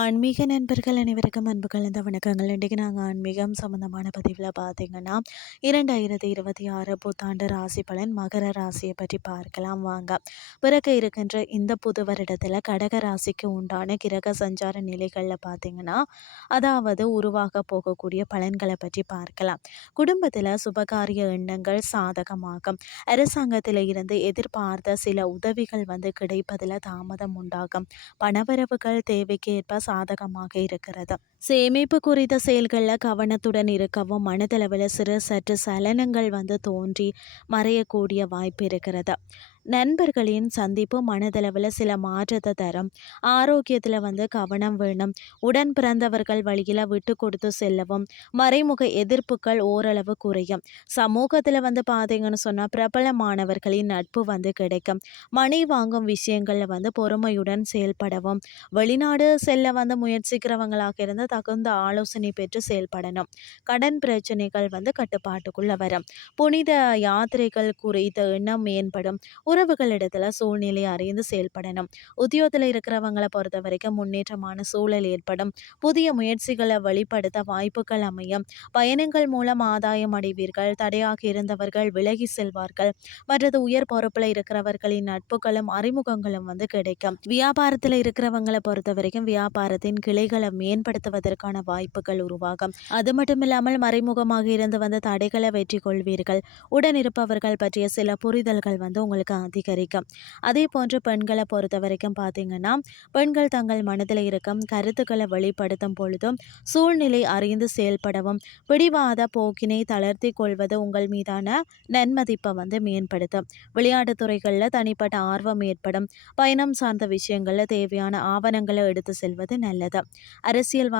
ஆன்மீக நண்பர்கள் அனைவருக்கும் அன்பு கலந்த வணக்கங்கள். இன்றைக்கு நாங்கள் ஆன்மீகம் சம்மந்தமான பதிவில் பார்த்தீங்கன்னா இரண்டாயிரத்தி இருபத்தி ஆறு புத்தாண்டு ராசி பலன் மகர ராசியை பற்றி பார்க்கலாம் வாங்க. பிறக்க இருக்கின்ற இந்த புது வருடத்தில் கடக ராசிக்கு உண்டான கிரக சஞ்சார நிலைகளில் பார்த்தீங்கன்னா அதாவது உருவாக போகக்கூடிய பலன்களை பற்றி பார்க்கலாம். குடும்பத்தில் சுபகாரிய எண்ணங்கள் சாதகமாகும். அரசாங்கத்தில் இருந்து எதிர்பார்த்த சில உதவிகள் வந்து கிடைப்பதில் தாமதம் உண்டாகும். பணவரவுகள் தேவைக்கு ஏற்ப சாதகமாக இருக்கிறது. சேமிப்பு குறித்த செயல்களில் கவனத்துடன் இருக்கவும் மனதளவில் சிறு சற்று சலனங்கள் வந்து தோன்றி மறையக்கூடிய வாய்ப்பு இருக்கிறது. நண்பர்களின் சந்திப்பு மனதளவில் சில மாற்றத்தை தரும். ஆரோக்கியத்தில் வந்து கவனம் வேணும். உடன் பிறந்தவர்கள் வழியில் விட்டு கொடுத்து செல்லவும் மறைமுக எதிர்ப்புகள் ஓரளவு குறையும். சமூகத்தில் வந்து பார்த்தீங்கன்னு சொன்னால் பிரபலமானவர்களின் நட்பு வந்து கிடைக்கும். மணி வாங்கும் விஷயங்களில் வந்து பொறுமையுடன் செயல்படவும் வெளிநாடு செல்ல வந்து முயற்சிக்கிறவங்களாக இருந்து தகுந்த ஆலோசனை பெற்று செயல்படணும். கடன் பிரச்சனைகள் வந்து கட்டுப்பாட்டுக்குள்ள வரும். புனித யாத்திரைகள் குறித்த எண்ணம் மேம்படும். உறவுகளிடத்துல சூழ்நிலை அறிந்து செயல்படணும். உத்தியோகத்தில் இருக்கிறவங்களை பொறுத்த வரைக்கும் முன்னேற்றமான சூழல் ஏற்படும். புதிய முயற்சிகளை வெளிப்படுத்த வாய்ப்புகள் அமையும். பயணங்கள் மூலம் ஆதாயம் அடைவீர்கள். தடையாக இருந்தவர்கள் விலகி செல்வார்கள். மற்றது உயர் பொறுப்பில் இருக்கிறவர்களின் நட்புகளும் அறிமுகங்களும் வந்து கிடைக்கும். வியாபாரத்தில் இருக்கிறவங்களை பொறுத்த வரைக்கும் வியாபாரத்தின் கிளைகளை மேம்படுத்துவது மேம்படுத்துவதற்கான வாய்ப்புகள் உருவாகும். அது மட்டும் இல்லாமல் மறைமுகமாக இருந்து வந்த தடைகளை வெற்றி கொள்வீர்கள். உடன் இருப்பவர்கள் பற்றிய சில புரிதல்கள் வந்து உங்களுக்கு அதிகரிக்கும். அதே போன்று பெண்களை பொறுத்த வரைக்கும் பார்த்தீங்கன்னா பெண்கள் தங்கள் மனதில் இருக்கும் கருத்துக்களை வெளிப்படுத்தும் பொழுதும் சூழ்நிலை அறிந்து செயல்படவும் பிடிவாத போக்கினை தளர்த்தி கொள்வது உங்கள் மீதான நன்மதிப்பை வந்து மேம்படுத்தும். விளையாட்டுத் துறைகளில் தனிப்பட்ட ஆர்வம் ஏற்படும். பயணம் சார்ந்த விஷயங்களில் தேவையான ஆவணங்களை எடுத்து செல்வது நல்லது.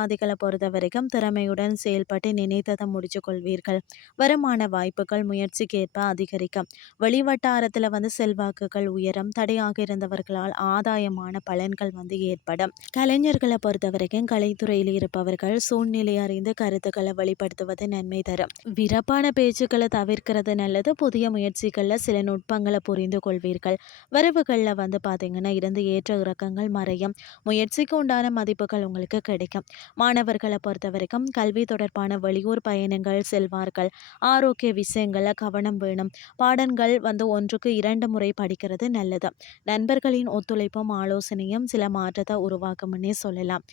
அரசியல்வாதிகளை பொறுத்த வரைக்கும் திறமையுடன் செயல்பட்டு நினைத்ததை முடிச்சு கொள்வீர்கள். வருமான வாய்ப்புகள் முயற்சிக்கேற்ப அதிகரிக்கும். வெளிவட்டாரத்தில் வந்து செல்வாக்குகள் உயரம். தடையாக இருந்தவர்களால் ஆதாயமான பலன்கள் வந்து ஏற்படும். கலைஞர்களை பொறுத்த வரைக்கும் கலைத்துறையில் இருப்பவர்கள் சூழ்நிலை அறிந்து கருத்துக்களை வெளிப்படுத்துவது நன்மை தரும். விரப்பான பேச்சுக்களை தவிர்க்கிறது நல்லது. புதிய முயற்சிகளில் சில நுட்பங்களை புரிந்து கொள்வீர்கள். வரவுகளில் வந்து பார்த்தீங்கன்னா இருந்து ஏற்ற இறக்கங்கள் மறையும். முயற்சிக்கு உண்டான மதிப்புகள் உங்களுக்கு கிடைக்கும். மாணவர்களை பொறுத்த வரைக்கும் கல்வி தொடர்பான வெளியூர் பயணங்கள் செல்வார்கள் ஆரோக்கிய விஷயங்களில் கவனம் வேணும். பாடங்கள் வந்து ஒன்றுக்கு இரண்டு முறை படிக்கிறது நல்லது. நண்பர்களின் ஒத்துழைப்பும் ஆலோசனையும் சில மாற்றத்தை உருவாக்கும்னே சொல்லலாம்.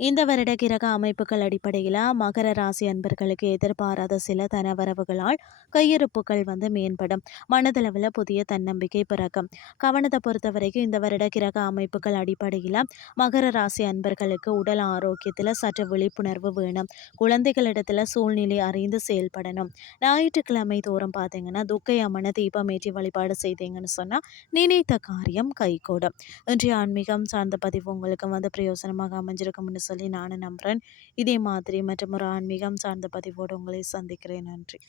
இந்த வருட கிரக அமைப்புகள் அடிப்படையில் மகர ராசி அன்பர்களுக்கு எதிர்பாராத சில தனவரவுகளால் கையிருப்புகள் வந்து மேம்படும். மனதளவில் புதிய தன்னம்பிக்கை பிறக்கும். கவனத்தை பொறுத்த வரைக்கும் இந்த வருட கிரக அமைப்புகள் அடிப்படையில் மகர ராசி அன்பர்களுக்கு உடல் ஆரோக்கியத்தில் சற்று விழிப்புணர்வு வேணும். குழந்தைகளிடத்தில் சூழ்நிலை அறிந்து செயல்படணும். ஞாயிற்றுக்கிழமை தோறும் பார்த்தீங்கன்னா துக்கை தீபம் தீபமேற்றி வழிபாடு செய்தீங்கன்னு சொன்னால் நினைத்த காரியம் கைகூடும். இன்றைய ஆன்மீகம் சார்ந்த பதிவு உங்களுக்கு வந்து பிரயோசனமாக அமைஞ்சிருக்கும்னு சொல்லி நானும் நம்புகிறேன் இதே மாதிரி மற்றும் ஒரு ஆன்மீகம் சார்ந்த பதிவோடு உங்களை சந்திக்கிறேன். நன்றி.